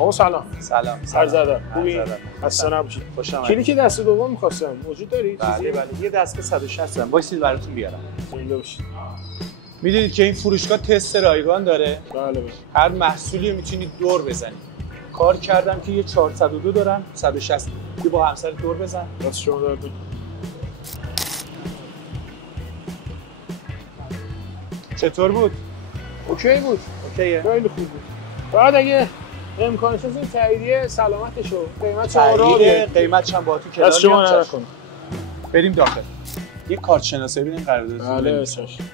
آقا سلام. سلام. عرض خوبی؟ خسته نباشید. خوش آمدید. کلیک دست دوم می‌خواستم. موجود دارید؟ بله. یه دستگاه 160 دارم. وایسید براتون بیارم. زنده باشید. میدونید که این فروشگاه تست رایگان داره. بله. هر محصولی میتونید دور بزنید. کار کردم که یه 402 دارم 160. یه با همسر دور بزن. دست شما درد نکنه. چطور بود؟ اوکی بود. اوکیه. خیلی خوب بود. بعد اگه امکانش هست این تاییدیه سلامتشو قیمت شما رو قیمتش هم باهاتون کنار دست شما درد کنه. بریم داخل. یه کارت شناسایی بدین قراردادتون. بله چشم.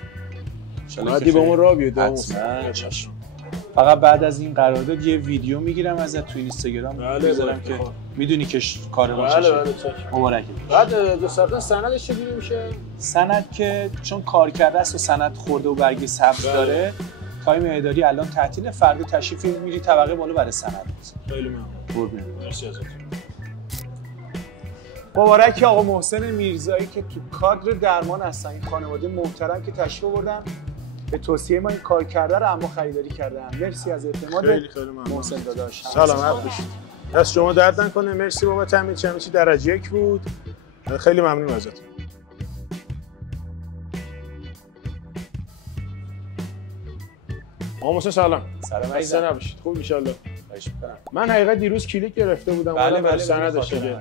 بعدی با ما راه بیاد. چشم. فقط بعد از این قرارداد یه ویدیو میگیرم ازت تو اینستاگرام میذارم که میدونی که کار ما چشه. بله مبارکه. بعد دو ساعت سندش چجوری میشه؟ سند که چون کار کرده است و سند خورده و برگ سبز داره، تایم اداری الان تعطیل، فردا تشریف میری طبقه بالا برای سند. خیلی ممنون. قربونت. مرسی ازتون. مبارک آقا محسن میرزایی که تو کادر درمان هستن. این خانواده محترم که تشریف آوردن به توصیه ما این کار کرده رو اما خریداری کردن. مرسی از اعتماد محسن داداش. سلامت باشید. دست شما درد نکنه. مرسی بابت همین چی درجه 1 بود. خیلی ممنون ازتون. آقا محسن سلام. سلام خسته نباشید. خوب ان شاء الله. خواهش می‌کنم. من حقیقت دیروز کلیک گرفته بودم. بله سندش دیگه.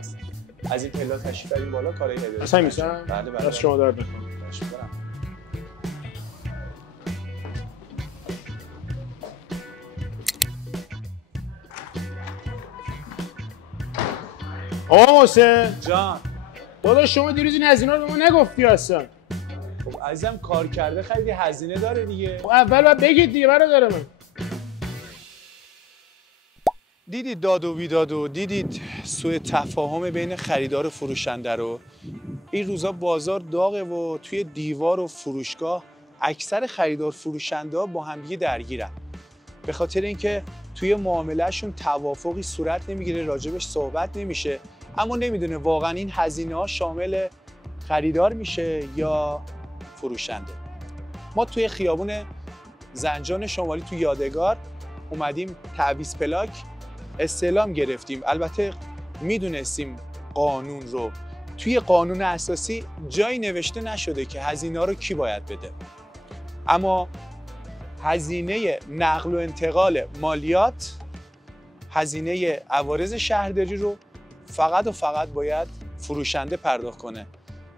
از این پلا تشریف بریم بالا کارای اداری. اصلا میشم؟ بله. دست شما درد نکنه. خواهش می‌کنم. آقا محسن جان. داداش شما دیروز این هزینه‌ها رو به ما نگفتی اصلا. خب عزیزم کار کرده خیلی هزینه داره دیگه. خب اول باید بگید دیگه برادر من. دیدید داد و بیداد و دیدید سوء تفاهم بین خریدار و فروشنده رو. این روزا بازار داغه و توی دیوار و فروشگاه اکثر خریدار فروشنده ها با همدیگه درگیرن. به خاطر اینکه توی معاملهشون توافقی صورت نمیگیره، راجبش صحبت نمیشه، اما نمیدونه واقعا این هزینه ها شامل خریدار میشه یا فروشنده. ما توی خیابون زنجان شمالی توی یادگار اومدیم تعویض پلاک استعلام گرفتیم. البته میدونستیم قانون رو. توی قانون اساسی جایی نوشته نشده که هزینه ها رو کی باید بده، اما هزینه نقل و انتقال مالیات، هزینه عوارض شهرداری رو فقط و فقط باید فروشنده پرداخت کنه.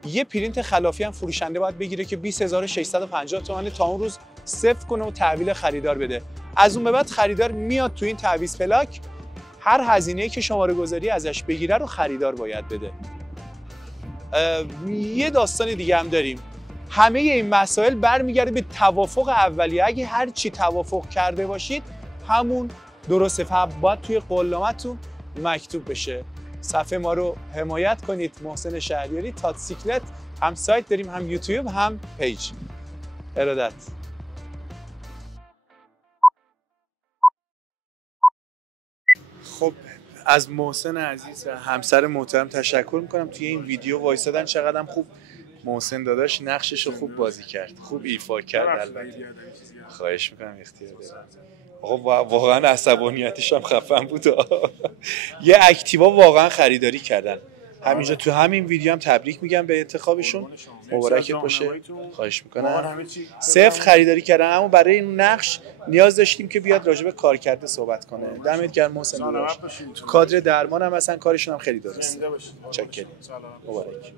یه پرینت خلافی هم فروشنده باید بگیره که 20650 تومان تا اون روز صفر کنه و تحویل خریدار بده. از اون به بعد خریدار میاد تو این تعویض پلاک، هر هزینه‌ای که شماره گذاری ازش بگیره رو خریدار باید بده. یه داستان دیگه هم داریم. همه این مسائل برمیگرده به توافق اولیه. اگه هر چی توافق کرده باشید همون درسته. باید توی قولنامه‌تون مکتوب بشه. صفحه ما رو حمایت کنید. محسن شهریاری تاتسیکلت، هم سایت داریم، هم یوتیوب، هم پیج. ارادت. خب از محسن عزیز همسر محترم تشکر میکنم. توی این ویدیو وایسادن چقدرم خوب محسن داداش نقشش رو خوب بازی کرد، خوب ایفا کرد. البته خواهش میکنم اختیار دارم. آقا واقعا عصبانیتش هم خفن بود. یه اکتیوا واقعا خریداری کردن. همینجا تو همین ویدیو هم تبریک میگم به انتخابشون. مبارکت باشه. خواهش میکنم. صفر خریداری کردن، اما برای این نقش نیاز داشتیم که بیاد راجع به کارکرد صحبت کنه. دمت گرم محسن داداش. تو کادر درمان هم مثلا کارشون هم خیلی درسته. چاکریم. مبارک.